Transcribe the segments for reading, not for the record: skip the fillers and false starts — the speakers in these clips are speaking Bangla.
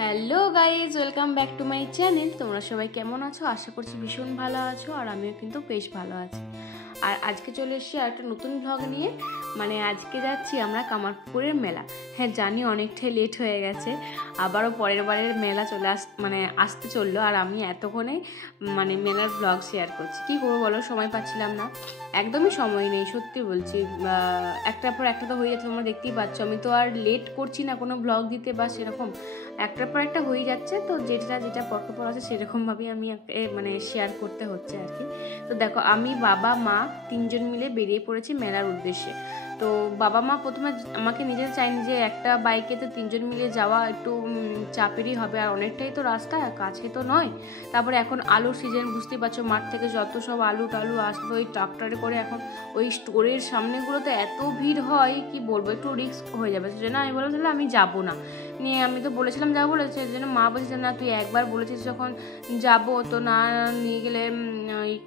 Hello guys, welcome back to my channel. তোমরা সবাই কেমন আছো? আশা করছি ভীষণ ভালো আছো, আর আমিও কিন্তু বেশ ভালো আছি। আর আজকে চলে এসেছি আর একটা নতুন ভ্লগ নিয়ে। আজকে যাচ্ছি আমরা কামারপুকুরের মেলা। হ্যাঁ জানি অনেকটাই লেট হয়ে গেছে, আবারও পরের বারের মেলা আসতে চললো, আর আমি এতক্ষণে মেলার ভ্লগ শেয়ার করছি। কী করবো বলো, সময় পাচ্ছিলাম না, একদমই সময় নেই, সত্যি বলছি। একটার পর একটা তো হয়ে যাচ্ছে, তোমরা দেখতেই পাচ্ছ। আমি তো আর লেট করছি না কোনো ভ্লগ দিতে বা সেরকম, একটার পর একটা হয়ে যাচ্ছে। তো যেটা পরপর আছে সেরকমভাবেই আমি শেয়ার করতে হচ্ছে আর কি। তো দেখো, আমি বাবা মা তিনজন মিলে বেরিয়ে পড়েছি মেলার উদ্দেশ্যে। তো বাবা মা প্রথমে আমাকে নিজে চাইনি যে একটা বাইকে তো তিনজন মিলে যাওয়া একটু চাপেরই হবে, আর অনেকটাই তো রাস্তা, কাছে তো নয়। তারপরে এখন আলুর সিজন, বুঝতেই পারছো, মাঠ থেকে যত সব আলু টালু আসবে ওই ট্রাক্টরে করে। এখন ওই স্টোরের সামনেগুলোতে এত ভিড় হয়, কি বলবো, একটু রিস্ক হয়ে যাবে। সেজন্য আমি বলেছিলাম আমি যাবো না। নিয়ে আমি তো বলেছিলাম যাবো বলেছে, সেই জন্য মা বলছে না তুই একবার বলেছিস যখন যাবো, তো না নিয়ে গেলে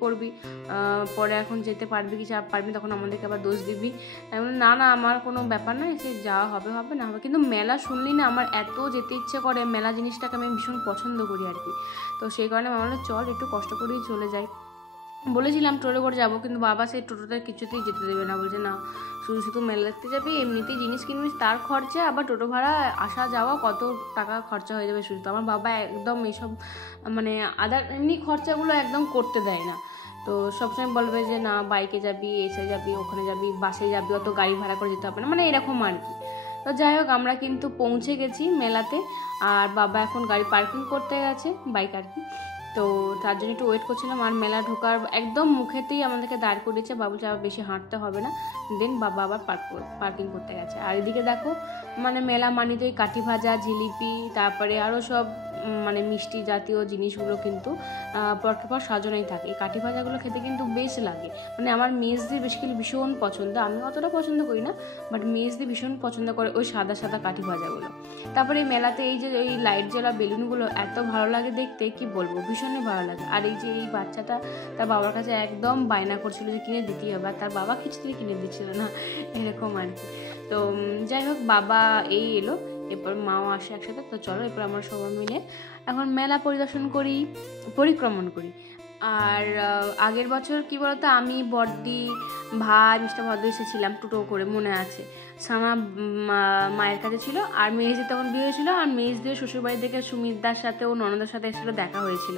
করবি, পরে এখন যেতে পারবি কি পারবি, তখন আমাদেরকে আবার দোষ দিবি। না না, আমার কোনো ব্যাপার নয়, সে যাওয়া হবে না হবে। কিন্তু মেলা শুনলি না আমার এত যেতে ইচ্ছে করে, মেলা জিনিসটাকে আমি ভীষণ পছন্দ করি আর কি। তো সেই কারণে আমার বললো চল একটু কষ্ট করেই চলে যাই। বলেছিলাম টোটো করে যাবো, কিন্তু বাবা সেই টোটোটা কিছুতেই যেতে দেবে না, বলছে না শুধু শুধু মেলা দেখতে যাবি, এমনিতেই জিনিস কিনবি তার খরচা, আবার টোটো ভাড়া আসা যাওয়া কত টাকা খরচা হয়ে যাবে শুধু। তো আমার বাবা একদম এইসব আদার এমনি খরচাগুলো একদম করতে দেয় না। তো সবসময় বলবে যে না বাইকে যাবি, এসে যাবি, ওখানে যাবি, বাসে যাবি, অত গাড়ি ভাড়া করে যেতে হবে না, এরকম আর কি। তো যাই হোক, আমরা কিন্তু পৌঁছে গেছি মেলাতে, আর বাবা এখন গাড়ি পার্কিং করতে গেছে, বাইক আর কি। তো তার জন্য একটু ওয়েট করছিলাম, আর মেলা ঢোকার একদম মুখেতেই আমাদেরকে দাঁড় করিয়েছে। বাবু আবার বেশি হাঁটতে হবে না, দেন বাবা আবার পার্কিং করতে গেছে। আর এদিকে দেখো, মেলা তো এই কাঠি ভাজা, জিলিপি, তারপরে আরও সব মিষ্টি জাতীয় জিনিসগুলো কিন্তু পরপর সাজানোই থাকে। এই কাঠি ভাজাগুলো খেতে কিন্তু বেশ লাগে, আমার মেজদের বেসিক্যালি ভীষণ পছন্দ, আমি অতটা পছন্দ করি না, বাট মেজদি ভীষণ পছন্দ করে ওই সাদা সাদা কাঠি ভাজাগুলো। তারপরে এই মেলাতে এই যে এই লাইট জ্বলা বেলুনগুলো এত ভালো লাগে দেখতে, কি বলবো, ভীষণই ভালো লাগে। আর এই যে এই বাচ্চাটা তার বাবার কাছে একদম বায়না করছিল যে কিনে দিতেই হবে, আর তার বাবা কিছুতেই কিনে দিচ্ছিল না, এরকম আর কি। তো যাই হোক, বাবা এই এলো, এরপর মাও আসে একসাথে। তো চলো এরপর আমরা সবাই মিলে এখন মেলা পরিক্রমণ করি। আর আগের বছর কি বলতো, আমি বড়দি ভাই মিস্টার ভদ্র এসেছিলাম টোটো করে, মনে আছে। সানা মায়ের কাছে ছিল, আর মেজদি তখন বিয়ে হয়েছিল, আর মেজদিও শ্বশুরবাড়ি থেকে সুমিতদার সাথে ও ননদের সাথে এসেছিলো, দেখা হয়েছিল।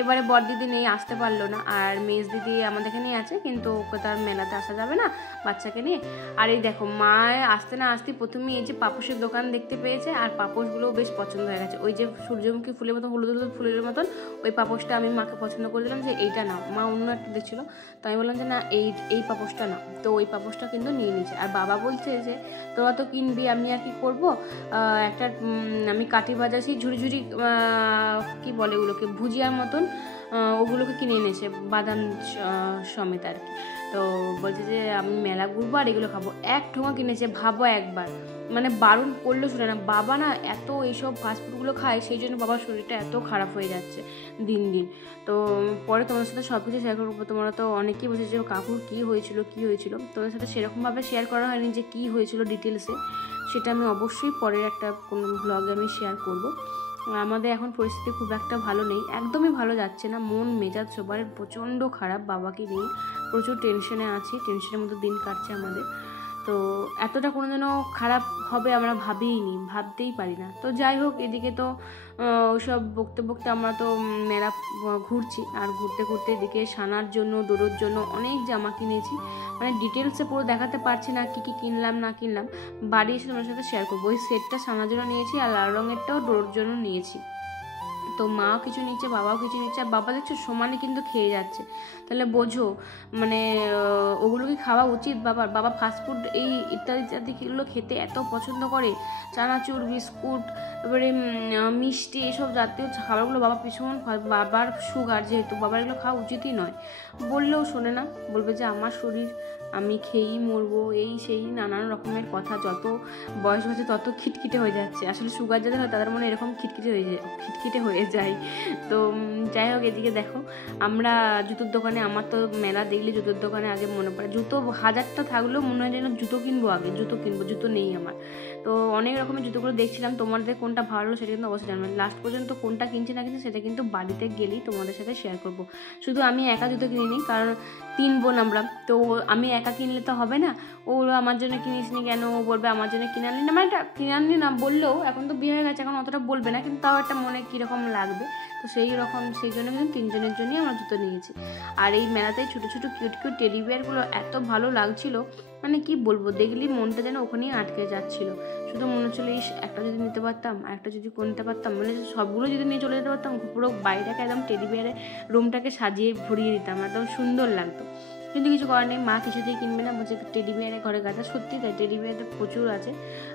এবারে বড়দিদি নেই, আসতে পারলো না, আর মেজদিদি আমাদেরকে নিয়ে আছে, কিন্তু ওকে তার মেলাতে আসা যাবে না বাচ্চাকে নিয়ে। আর এই দেখো, মায়ের আসতে না আসতে প্রথমেই এই যে পাপোশের দোকান দেখতে পেয়েছে, আর পাপোশগুলোও বেশ পছন্দ হয়ে গেছে। ওই যে সূর্যমুখী ফুলের মতন, হলুদ হলুদ ফুলের মতন, ওই পাপোশটা আমি মাকে পছন্দ করে দিলাম যে এইটা নাও। মা অন্য একটা দেখছিল, তো আমি বললাম যে না এই পাপোশটা নাও। তো ওই পাপোশটা কিন্তু নিয়ে নিয়েছে। আর বাবা বলছে যে তোরা তো কিনবি, আমি আর কি করবো, একটা আমি কাঠি ভাজা সেই ঝুড়ি ঝুড়ি কি বলে ওগুলোকে, ভুজিয়ার মতন, ওগুলোকে কিনে এনেছে বাদাম সমেত আর কি। তো বলছে যে আমি মেলা ঘুরবো আর এগুলো খাবো, এক ঠোঙা কিনেছে, ভাবো একবার, বারণ করলো শুনে না। বাবা না এত এইসব ফাস্টফুডগুলো খায়, সেই জন্য বাবার শরীরটা এত খারাপ হয়ে যাচ্ছে দিন দিন। তো পরে তোমার সাথে সব কিছু শেয়ার করবো। তোমরা তো অনেকেই বলছে যে কাকুর কী হয়েছিল তোমাদের সাথে সেরকমভাবে শেয়ার করা হয়নি যে কী হয়েছিল ডিটেলসে, সেটা আমি অবশ্যই পরের একটা কোনো ব্লগে আমি শেয়ার করবো। আমাদের এখন পরিস্থিতি খুব একটা ভালো নেই, একদমই ভালো যাচ্ছে না, মন মেজাজ সবার প্রচণ্ড খারাপ। বাবাকে নিয়ে প্রচুর টেনশনে আছি, টেনশনের মতো দিন কাটছে আমাদের। তো এতটা কোনো যেন খারাপ হবে আমরা ভাবতেই পারি না। তো যাই হোক, এদিকে তো ওইসব বকতে আমরা তো মেলা ঘুরছি, আর ঘুরতে ঘুরতে এদিকে সানার জন্য, ডোরোর জন্য অনেক জামা কিনেছি, ডিটেলসে পুরো দেখাতে পারছি না কী কী কিনলাম না কিনলাম। বাড়ি এসে তোমার সাথে শেয়ার করবো। ওই সেটটা সানার জন্য নিয়েছি, আর লাল রঙেরটাও ডোরোর জন্য নিয়েছি। তো মাও কিছু নিচ্ছে, বাবাও কিছু নিচ্ছে, আর বাবা দেখছো সমানে কিন্তু খেয়ে যাচ্ছে। তাহলে বোঝো ওগুলো কি খাওয়া উচিত বাবা ফাস্টফুড এই ইত্যাদিগুলো খেতে এত পছন্দ করে, চানাচুর, বিস্কুট, তারপরে মিষ্টি, এসব জাতীয় খাবারগুলো বাবা ভীষণ খায়। বাবার সুগার, যেহেতু বাবার এগুলো খাওয়া উচিতই নয়, বললেও শোনে না, বলবে যে আমার শরীর, আমি খেয়েই মরবো, এই সেই নানান রকমের কথা। যত বয়স হচ্ছে তত খিটখিটে হয়ে যাচ্ছে। আসলে সুগার যাদের হয় তাদের মনে এরকম খিটখিটে হয়ে যায়। তো যাই হোক, এদিকে দেখো আমরা জুতোর দোকানে, আমার তো মেলা দেখলে জুতোর দোকানে আগে মনে পড়ে, জুতো হাজারটা থাকলেও মনে হয় যেন জুতো কিনবো, জুতো নেই আমার। তো তো অনেক রকমের জুতোগুলো দেখছিলাম, তোমাদের কোনটা ভালো লাগলো সেটা কিন্তু অবশ্যই জানবেন। লাস্ট পর্যন্ত কোনটা কিনছি না কিনছি সেটা কিন্তু বাড়িতে গেলেই তোমাদের সাথে শেয়ার করব। শুধু আমি একা জুতো কিনিনি, কারণ 3 বোন আমরা, তো আমি একা কিনলে তো হবে না। ও আমার জন্য কিনিস নি কেন, ও বলবে আমার জন্য কিনে আনলি না, মানে এটা কিনে আনলি না বললেও, এখন তো বিয়ে হয়ে গেছে, এখন অতটা বলবে না, কিন্তু তাও একটা মনে কীরকম লাগবে। তো সেই জন্য কিন্তু 3 জনের জন্যই আমরা জুতো নিয়েছি। আর এই মেলাতে ছোটো ছোটো কিউট কিউট টেডি বিয়ারগুলো এত ভালো লাগছিল, মানে কি বলবো, দেখলেই মনটা যেন ওখানেই আটকে যাচ্ছিল। শুধু মনে হচ্ছিল একটা যদি নিতে পারতাম, আর একটা যদি কিনতে পারতাম, মানে সবগুলো যদি নিয়ে চলে যেতে পারতাম, পুরো বাইরেটাকে একদম টেডি বিয়ারের রুমটাকে সাজিয়ে ভরিয়ে দিতাম, একদম সুন্দর লাগতো। কিন্তু কিছু করার নেই, মা কিছুতেই কিনবে না, বলছে টেডি বিয়ারে ঘরে গাছা। সত্যি তাই, টেডি বিয়ারটা প্রচুর আছে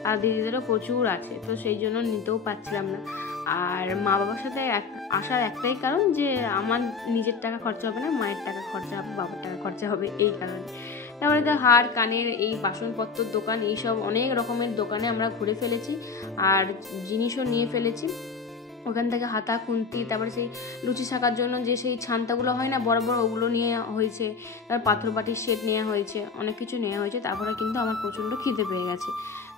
আর দিদিদেরও প্রচুর আছে, তো সেই জন্য নিতেও পারছিলাম না। আর মা বাবার সাথে আসার একটাই কারণ যে আমার নিজের টাকা খরচা হবে না, মায়ের টাকা খরচা হবে, বাবার টাকা খরচা হবে, এই কারণে। তারপরে তো হার কানের এই বাসনপত্রের দোকান, এইসব অনেক রকমের দোকানে আমরা ঘুরে ফেলেছি আর জিনিসও নিয়ে ফেলেছি। ওখান থেকে হাতা খুন্তি, তারপরে সেই লুচি শাকার জন্য যে সেই ছান্তাগুলো হয় না বড় বড়, ওগুলো নিয়ে হয়েছে। তারপর পাথর বাটির সেট নেওয়া হয়েছে, অনেক কিছু নেওয়া হয়েছে। তারপরে কিন্তু আমার প্রচণ্ড খিদে পেয়ে গেছে।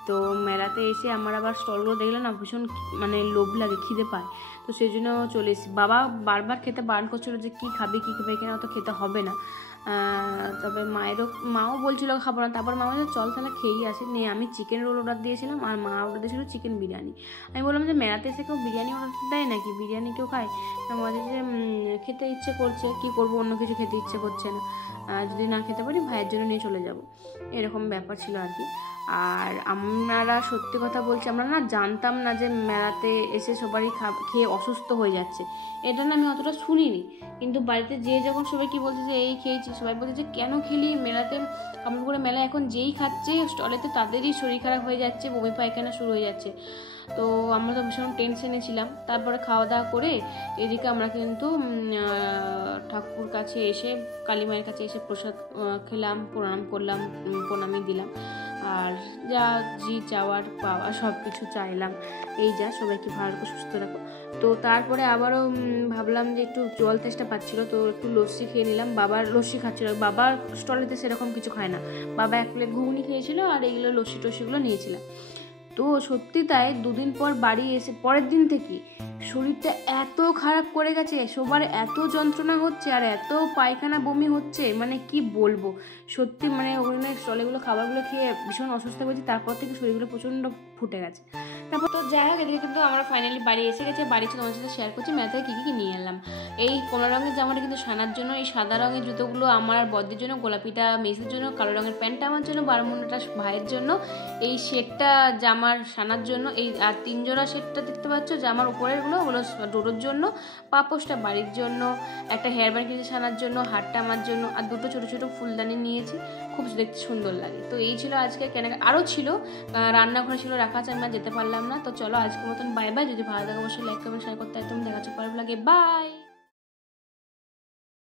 তো মেলাতে এসে আমার আবার স্টলগুলো দেখলে না ভীষণ মানে লোভ লাগে, খিদে পায়, তো সেই জন্য চলে এসেছি। বাবা বারবার খেতে বারণ করছিলো যে কী খাবে এখানে অত খেতে হবে না। তবে মাও বলছিল খাবো না, তারপর মা বলছে চল তাহলে খেয়েই আসি। নিয়ে আমি চিকেন রোল অর্ডার দিয়েছিলাম আর মা অর্ডার দিয়েছিল চিকেন বিরিয়ানি। আমি বললাম যে মেলাতে এসে কেউ বিরিয়ানি অর্ডার দেয় নাকি, বিরিয়ানি কেউ খায়? বলছে যে খেতে ইচ্ছে করছে, কি করব, অন্য কিছু খেতে ইচ্ছে করছে না, যদি না খেতে পারি ভাইয়ের জন্য নিয়ে চলে যাব, এরকম ব্যাপার ছিল আর কি। আর আমরা সত্যি কথা বলছি, আমরা না জানতাম না যে মেলাতে এসে সবারই খেয়ে অসুস্থ হয়ে যাচ্ছে, এটা না আমি অতটা শুনিনি। কিন্তু বাড়িতে যখন সবাই কি বলছে যে এই খেয়েছি, সবাই বলছে যে কেন খেলি, মেলাতে কামড়পুরে মেলা এখন যেই খাচ্ছে স্টলেতে তাদেরই শরীর খারাপ হয়ে যাচ্ছে, বমি পায়খানা শুরু হয়ে যাচ্ছে। তো আমরা তো ভীষণ টেনশনে ছিলাম। তারপরে খাওয়া দাওয়া করে এদিকে আমরা কিন্তু ঠাকুর কাছে এসে, কালী মায়ের কাছে এসে প্রসাদ খেলাম, প্রণাম করলাম, প্রণামী দিলাম, আর যা চাওয়ার পাওয়া সব কিছু চাইলাম, এই যা সবাইকে ভালো করে সুস্থ রাখো। তো তারপরে আবারও ভাবলাম যে একটু জল তেষ্টা পাচ্ছিলো, তো একটু লস্যি খেয়ে নিলাম। বাবার লস্যি খাচ্ছিলো, বাবার স্টলেতে সেরকম কিছু খায় না, বাবা 1 প্লেট ঘুগনি খেয়েছিল আর এইগুলো লস্যি টস্যিগুলো নিয়েছিলাম। তো সত্যি তাই, 2 দিন পর বাড়ি এসে পরের দিন থেকে শরীরটা এত খারাপ করে গেছে, সবার এত যন্ত্রণা হচ্ছে আর এত পায়খানা বমি হচ্ছে, মানে কি বলবো। সত্যি মানে ওখানে স্টলেগুলো খাবারগুলো খেয়ে ভীষণ অসুস্থ হয়েছে, তারপর থেকে শরীরগুলো প্রচণ্ড ফুটে গেছে। তারপর তো যাই হোক, এদিকে কিন্তু আমরা ফাইনালি বাড়ি এসে গেছি। বাড়ি তোমার সাথে শেয়ার করছি মেলা থেকে কী নিয়ে এলাম। এই কমলা রঙের জামাটা কিন্তু সানার জন্য, এই সাদা রঙের জুতোগুলো আমার আর বদ্দির জন্য, গোলাপিটা মেসের জন্য, কালো রঙের প্যান্টটা আমার জন্য, বারমুন্ডাটা ভাইয়ের জন্য, এই সেটটা জামার সানার জন্য, এই আর 3 জোড়া সেটটা দেখতে পাচ্ছ জামার উপরেরগুলো ওগুলো ডোরোর জন্য, পাপোশটা বাড়ির জন্য, একটা হেয়ার ব্যান্ড কিনেছি সানার জন্য, হারটা আমার জন্য, আর 2টো ছোটো ছোটো ফুলদানি নিয়েছি, খুব দেখতে সুন্দর লাগে। তো এই ছিল আজকে কেনাকাটা, আরও ছিল রান্নাঘরে ছিল রাখা আছে, আমরা যেতে পারলাম না। তো চলো আজকের মতন বাই বাই। যদি ভালো লাগে অবশ্যই লাইক করবেন, শেয়ার করতে একদম। দেখা হচ্ছে পরের ব্লগে, বাই।